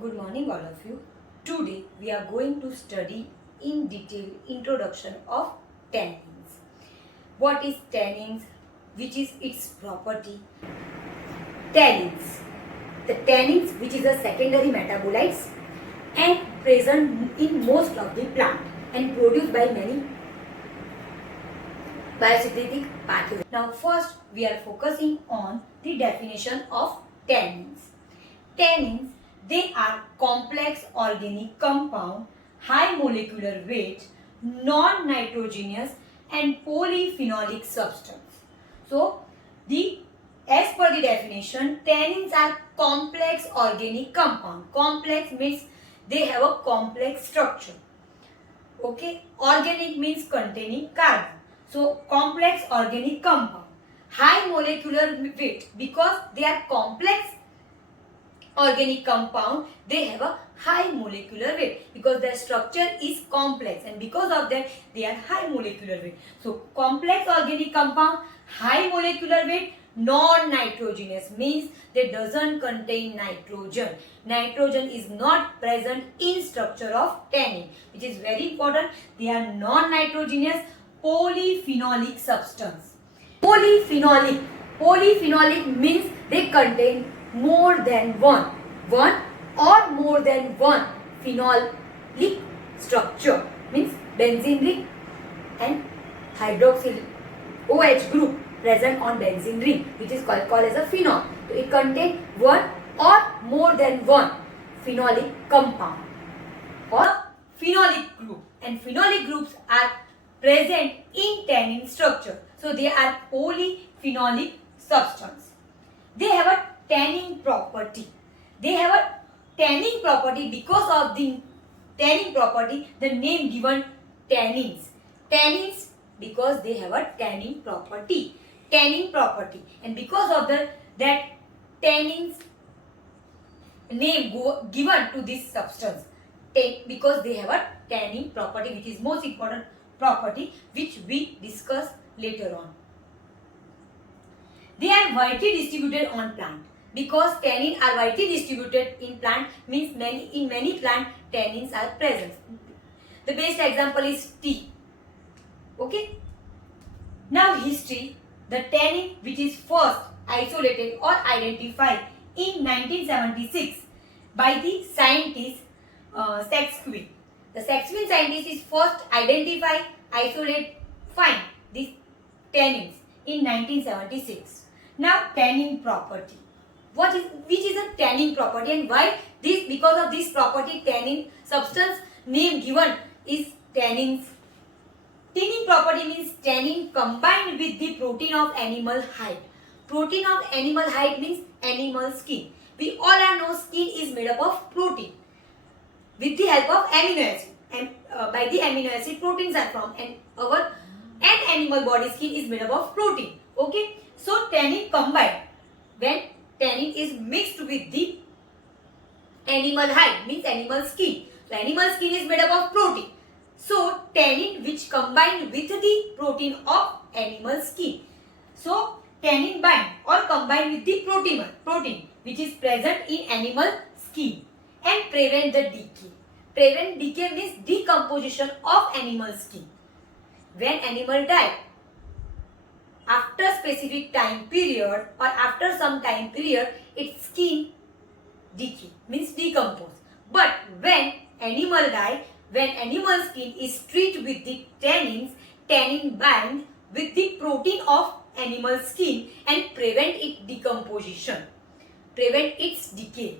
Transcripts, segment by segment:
Good morning all of you. Today we are going to study in detail introduction of tannins. What is tannins? Which is its property? Tannins. The tannins which is a secondary metabolites and present in most of the plant and produced by many biosynthetic pathways. Now first we are focusing on the definition of tannins. Tannins, they are complex organic compound, high molecular weight, non-nitrogenous and polyphenolic substance. So, as per the definition, tannins are complex organic compound. Complex means they have a complex structure. Okay, organic means containing carbon. So, complex organic compound. High molecular weight because they are complex organic compound, they have a high molecular weight because their structure is complex and because of that they are high molecular weight. So complex organic compound, high molecular weight, non-nitrogenous means they doesn't contain nitrogen. Nitrogen is not present in structure of tannin, which is very important. They are non-nitrogenous polyphenolic substance. Polyphenolic means they contain more than one or more than one phenolic structure, means benzene ring and hydroxyl OH group present on benzene ring, which is called as a phenol. So it contains one or more than one phenolic compound or phenolic group, and phenolic groups are present in tannin structure. So they are polyphenolic substance. They have a tanning property. They have a tanning property. Because of the tanning property, the name given tannins. Tannins because they have a tanning property. Tanning property, and because of that tannins name given to this substance, because they have a tanning property, which is most important property which we discuss later on. They are widely distributed on plant. Because tannins are widely distributed in plant means in many plant tannins are present. The best example is tea. Okay. Now history. The tannin which is first isolated or identified in 1976 by the scientist Saxquin. The Saxquin scientist is first identify, isolate, find these tannins in 1976. Now tannin property. Which is a tannin property and why this? Because of this property, tannin substance name given is tannins. Tannin property means tannin combined with the protein of animal hide. Protein of animal hide means animal skin. We all know skin is made up of protein with the help of amino acid, and by the amino acid proteins are formed, and our animal body skin is made up of protein. Okay, so tannin combined when tannin is mixed with the animal hide means animal skin. So animal skin is made up of protein. So tannin which combined with the protein of animal skin. So tannin bind or combine with the protein which is present in animal skin and prevent the decay. Prevent decay means decomposition of animal skin. When animal die, after specific time period or after some time period, its skin decay means decompose. But when animal die, when animal skin is treated with the tannins, tannin bind with the protein of animal skin and prevent its decomposition, prevent its decay,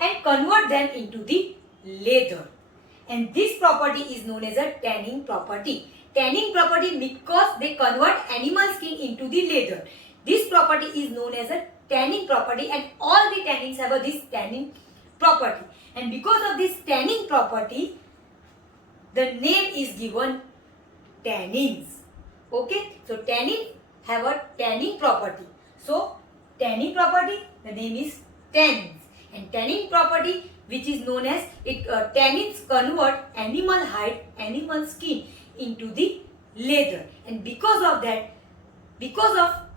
and convert them into the leather. And this property is known as a tanning property. Tanning property because they convert animal skin into the leather. This property is known as a tanning property, and all the tannins have this tanning property. And because of this tanning property, the name is given tannins. Okay, so tannin have a tanning property. So tanning property, the name is tannins, and tanning property which is known as tannins convert animal hide, animal skin into the leather, and because of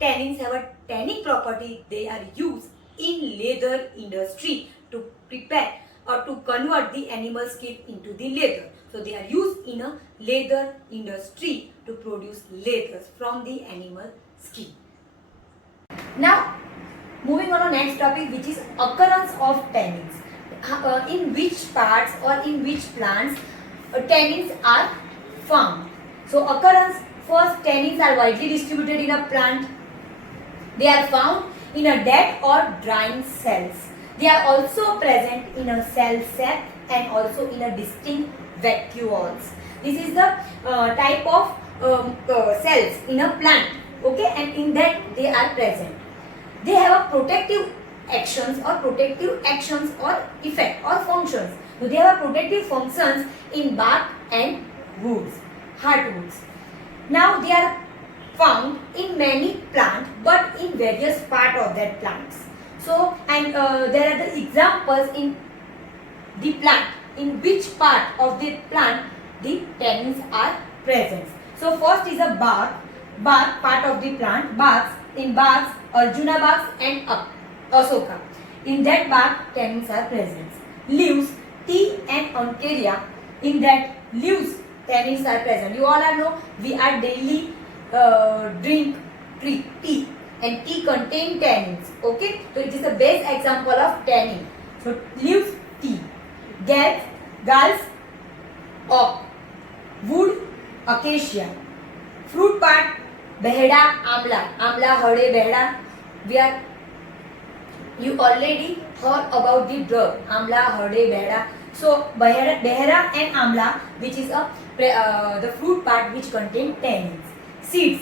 tannins have a tanning property, they are used in leather industry to prepare or to convert the animal skin into the leather. So they are used in a leather industry to produce leathers from the animal skin. Now, moving on to next topic, which is occurrence of tannins. In which parts or in which plants tannins are found? So occurrence, first, tannins are widely distributed in a plant. They are found in a dead or drying cells. They are also present in a cell sac and also in a distinct vacuoles. This is the type of cells in a plant. Okay, and in that they are present. They have a protective actions or effect or functions. So they have protective functions in bark and woods, hardwoods. Now they are found in many plants but in various part of that plants. So and there are the examples in the plant, in which part of the plant the tannins are present. So first is a bark part of the plant, barks, in barks, Arjuna barks and Asoka. In that bark tannins are present. Leaves, tea and Oncaria, in that leaves tannins are present. You all know we are daily drink tea and tea contain tannins. Okay, so it is the best example of tannin. So leaves, tea. Galls, oak. Wood, acacia. Fruit part, behda, amla, hade, behda. You already heard about the drug amla, hade, behda. So behra and amla, which is the fruit part which contain tannins. Seeds,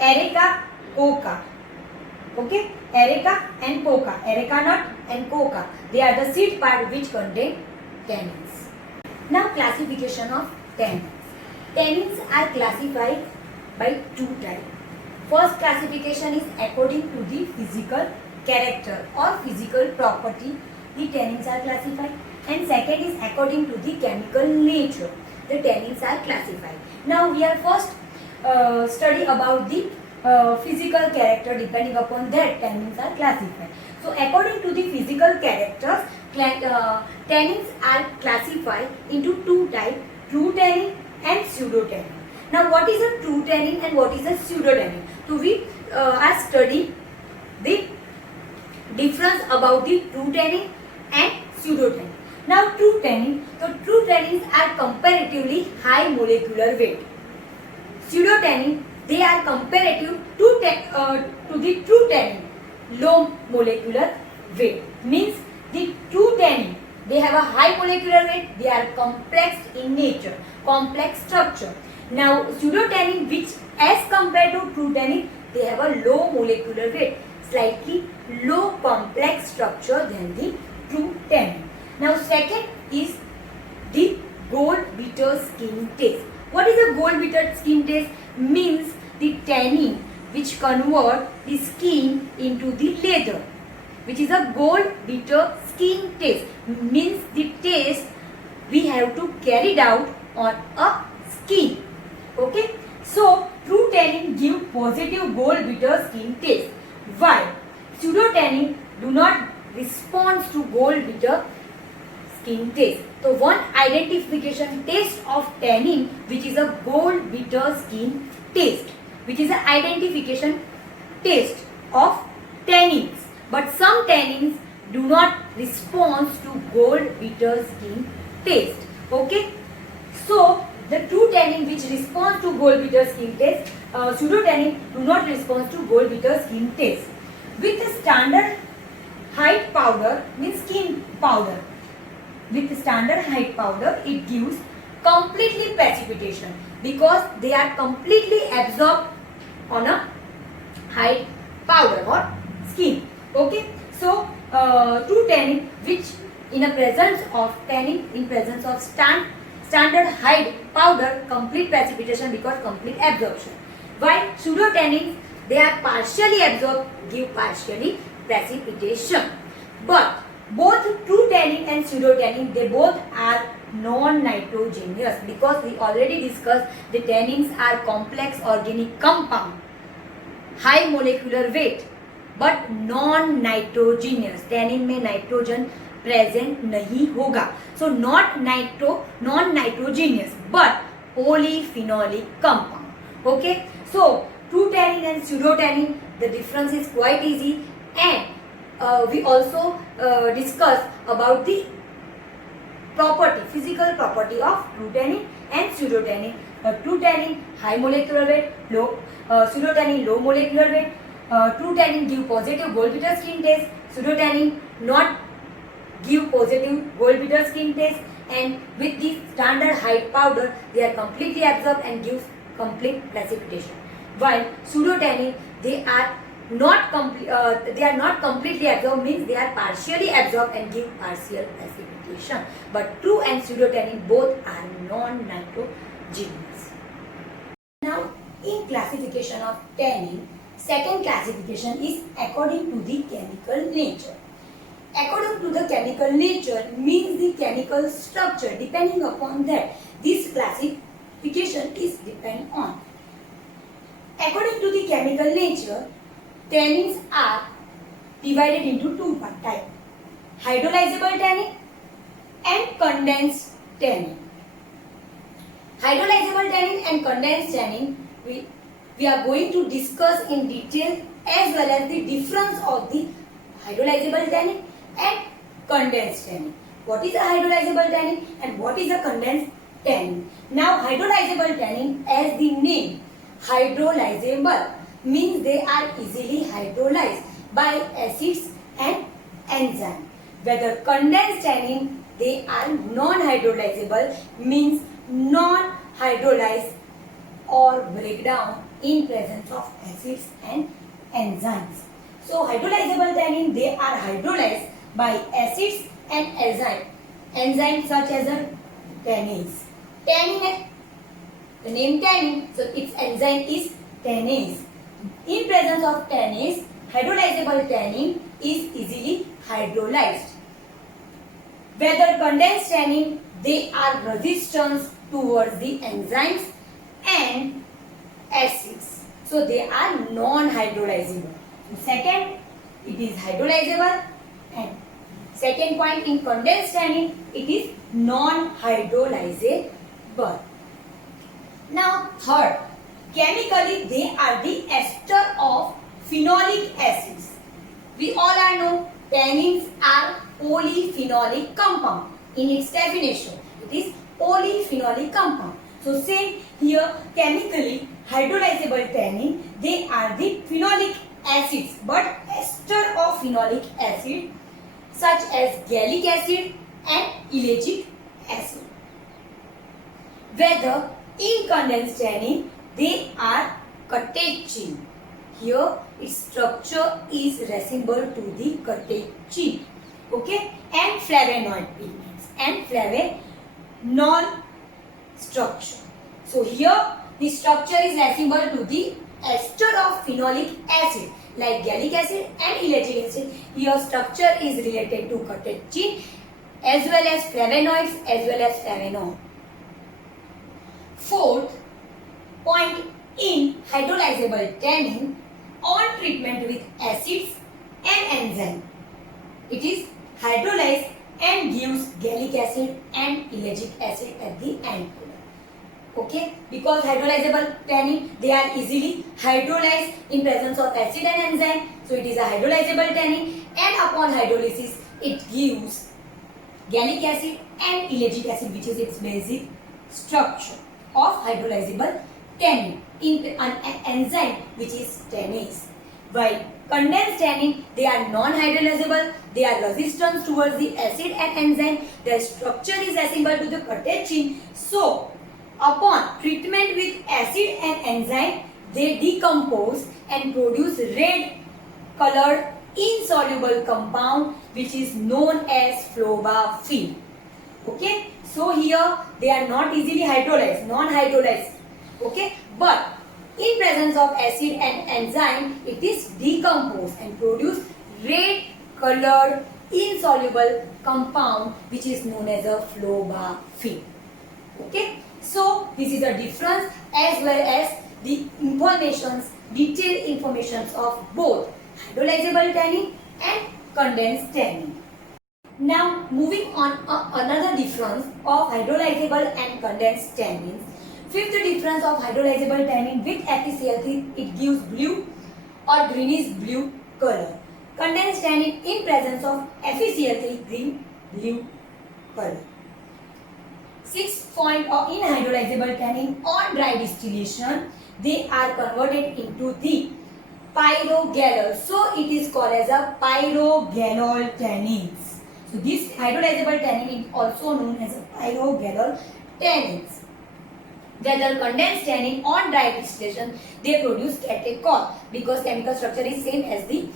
areca, coca. Okay, areca and coca, areca nut and coca. They are the seed part which contain tannins. Now classification of tannins. Tannins are classified by two types. First classification is according to the physical character or physical property. The tannins are classified. And second is according to the chemical nature. The tannins are classified. Now we are first study about the physical character. Depending upon that, tannins are classified. So according to the physical characters, tannins are classified into two types, true tannin and pseudo tannin. Now what is a true tannin and what is a pseudo tannin? So we are studying the difference about the true tannin and pseudo tannin. Now true tannin, so true tannins are comparatively high molecular weight. Pseudo tannin, they are comparative to the true tannin, low molecular weight. Means the true tannin, they have a high molecular weight, they are complex in nature, complex structure. Now pseudo tannin, which as compared to true tannin, they have a low molecular weight, slightly low complex structure than the true tannin. Now second is the gold beater skin test. What is a gold beater skin test? Means the tannin which convert the skin into the leather, which is a gold beater skin test. Means the test we have to carry it out on a skin. Okay, so true tannin give positive gold beater skin test, while pseudo tannin do not respond to gold beater skin test. So one identification test of tannin, which is a gold beater skin test, which is an identification test of tannins. But some tannins do not respond to gold beater skin test. Okay, so the true tannin which responds to gold beater skin test, pseudo tannin do not respond to gold beater skin test. With the standard height powder, means skin powder, with standard height powder, it gives completely precipitation because they are completely absorbed on a height powder or skin. Okay, so true tannin, which in a presence of tannin, in presence of standard height powder, complete precipitation because complete absorption. While pseudo tannins, they are partially absorbed, give partially precipitation. But both true tannin and pseudo tannin, they both are non-nitrogenous because we already discussed the tannins are complex organic compound, high molecular weight, but non-nitrogenous. Tannin में nitrogen present नहीं होगा. So non nitrogenous but polyphenolic compound. Okay, so true tannin and pseudo tannin, the difference is quite easy, and we also discuss about the physical property of true tannin and pseudo tannin. True tannin high molecular weight, pseudo tannin low molecular weight. True tannin give positive Goldbeater skin test, pseudo tannin not give positive Goldbeater skin test, and with the standard height powder they are completely absorbed and give complete precipitation, while pseudo tannin they are not completely absorbed, means they are partially absorbed and give partial precipitation, but true and pseudo tannin both are non nitrogenous. Now in classification of tannin, second classification is according to the chemical nature. According to the chemical nature means the chemical structure. Depending upon that, this classification is depend on. According to the chemical nature, tannins are divided into two types: hydrolyzable tannin and condensed tannin. Hydrolyzable tannin and condensed tannin we are going to discuss in detail, as well as the difference of the hydrolyzable tannin and condensed tannin. What is a hydrolyzable tannin and what is a condensed tannin? Now hydrolyzable tannin, as the name hydrolyzable, means they are easily hydrolyzed by acids and enzymes. Whether condensed tannin, they are non-hydrolyzable, means non-hydrolyzed or break down in presence of acids and enzymes. So hydrolyzable tannin, they are hydrolyzed by acids and enzymes such as a tannase. Tannin, the name tannin, so its enzyme is tannase. In presence of tannase, hydrolyzable tannin is easily hydrolyzed. Whether condensed tannin, they are resistant towards the enzymes and acids, so they are non-hydrolyzable. So second, it is hydrolyzable, and second point, in condensed tannin, it is non-hydrolyzable. Now third, chemically they are the ester of phenolic acids. We all know tannins are polyphenolic compound. In its definition, it is polyphenolic compound. So same here, chemically hydrolyzable tannin, they are the phenolic acids but ester of phenolic acid such as gallic acid and ellagic acid. Whether in condensed tannin, they are catechin. Here its structure is resemble to the catechin. Okay, and flavonoid pigments and flavonol structure. So here the structure is resemble to the ester of phenolic acid like gallic acid and ellagic acid. Here structure is related to catechin as well as flavonoids as well as flavanol. Fourth point, in hydrolyzable tannin, on treatment with acids and enzyme, it is hydrolyzed and gives gallic acid and ellagic acid at the end. Okay, because hydrolyzable tannin, they are easily hydrolyzed in presence of acid and enzyme, so it is a hydrolyzable tannin, and upon hydrolysis it gives gallic acid and ellagic acid, which is its basic structure of hydrolyzable tannin in an enzyme which is tannase. While condensed tannin, they are non-hydrolyzable, they are resistant towards the acid and enzyme, their structure is resemble to the catechin, so upon treatment with acid and enzyme, they decompose and produce red colored insoluble compound which is known as flovafin. Okay, so here they are not easily hydrolyzed, non-hydrolyzed. Okay, but in presence of acid and enzyme, it is decomposed and produce red colored insoluble compound which is known as a flovafin. Okay, so this is a difference as well as the informations, detailed informations of both hydrolyzable tannin and condensed tannin. Now moving on another difference of hydrolyzable and condensed tannins. Fifth difference of hydrolyzable tannin with FeCl3, it gives blue or greenish blue color. Condensed tannin in presence of FeCl3, green blue color. Sixth point of in hydrolyzable tannin on dry distillation, they are converted into the pyrogallol. So it is called as a pyrogallol tannins. So this hydrolyzable tannin is also known as a pyrogallol tannins. Whether condensed tannin on dry distillation, they produce catechol because chemical structure is same as the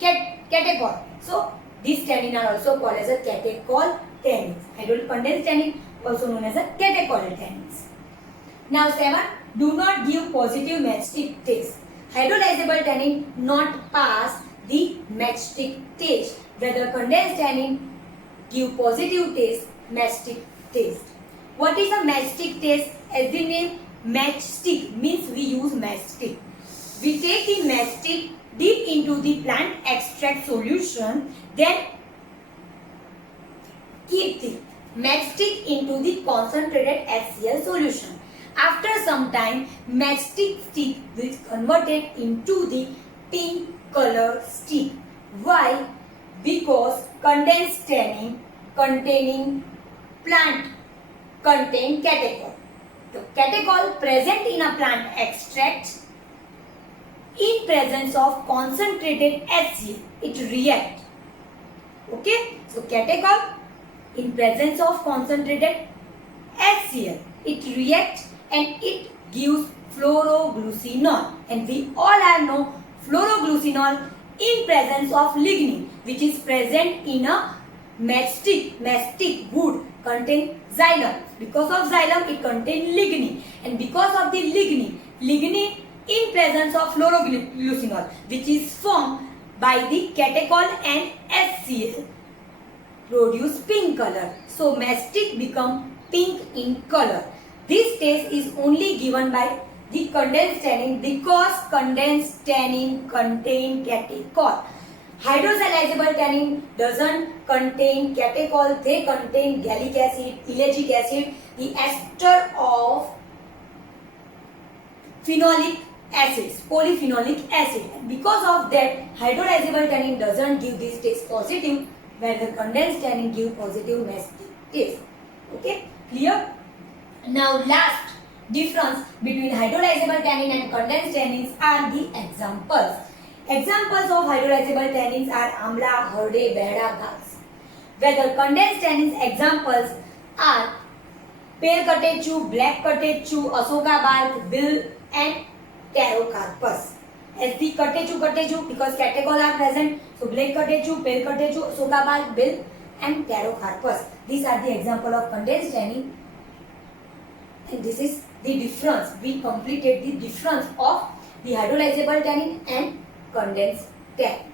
catechol. So these tannin are also called as a catechol tannins. Condensed tannin also known as a catechol tannins. Now 7. Do not give positive matchstick taste. Hydrolyzable tannin not pass the matchstick test. Whether condensed tannin give positive taste, matchstick taste. What is a matchstick taste? As the name matchstick means we use matchstick. We take the matchstick deep into the plant extract solution, then keep the matchstick into the concentrated HCl solution. After some time, matchstick stick will converted into the pink color stick. Why? Because condensed tannin containing plant contain catechol. The catechol present in a plant extract in presence of concentrated HCl, it react. Okay, so catechol in presence of concentrated HCl, it reacts and it gives fluoroglucinol, and we all know fluoroglucinol in presence of lignin, which is present in a matchstick wood contain xylem. Because of xylem it contain lignin, and because of the lignin in presence of fluoroglucinol, which is formed by the catechol and HCl, produce pink color. So matchstick become pink in color. This taste is only given by the condensed tannin because condensed tannin contain catechol. Hydrolyzable tannin doesn't contain catechol, they contain gallic acid, ellagic acid, the ester of phenolic acids, polyphenolic acid. Because of that, hydrolyzable tannin doesn't give this taste positive, where the condensed tannin give positive matchstick taste. Okay, clear? Now last difference between hydrolyzable tannin and condensed tannins are the examples. Examples of hydrolyzable tannins are amla, herde, behda, ghas. Whether condensed tannins examples are pale catechu, black catechu, asoka bark, bill and pterocarpus. As the catechu because catechol are present, so black catechu, pale catechu, asoka bark, bill and pterocarpus. These are the example of condensed tannin, and this is the difference. We completed the difference of the hydrolyzable tannin and condensed tannin.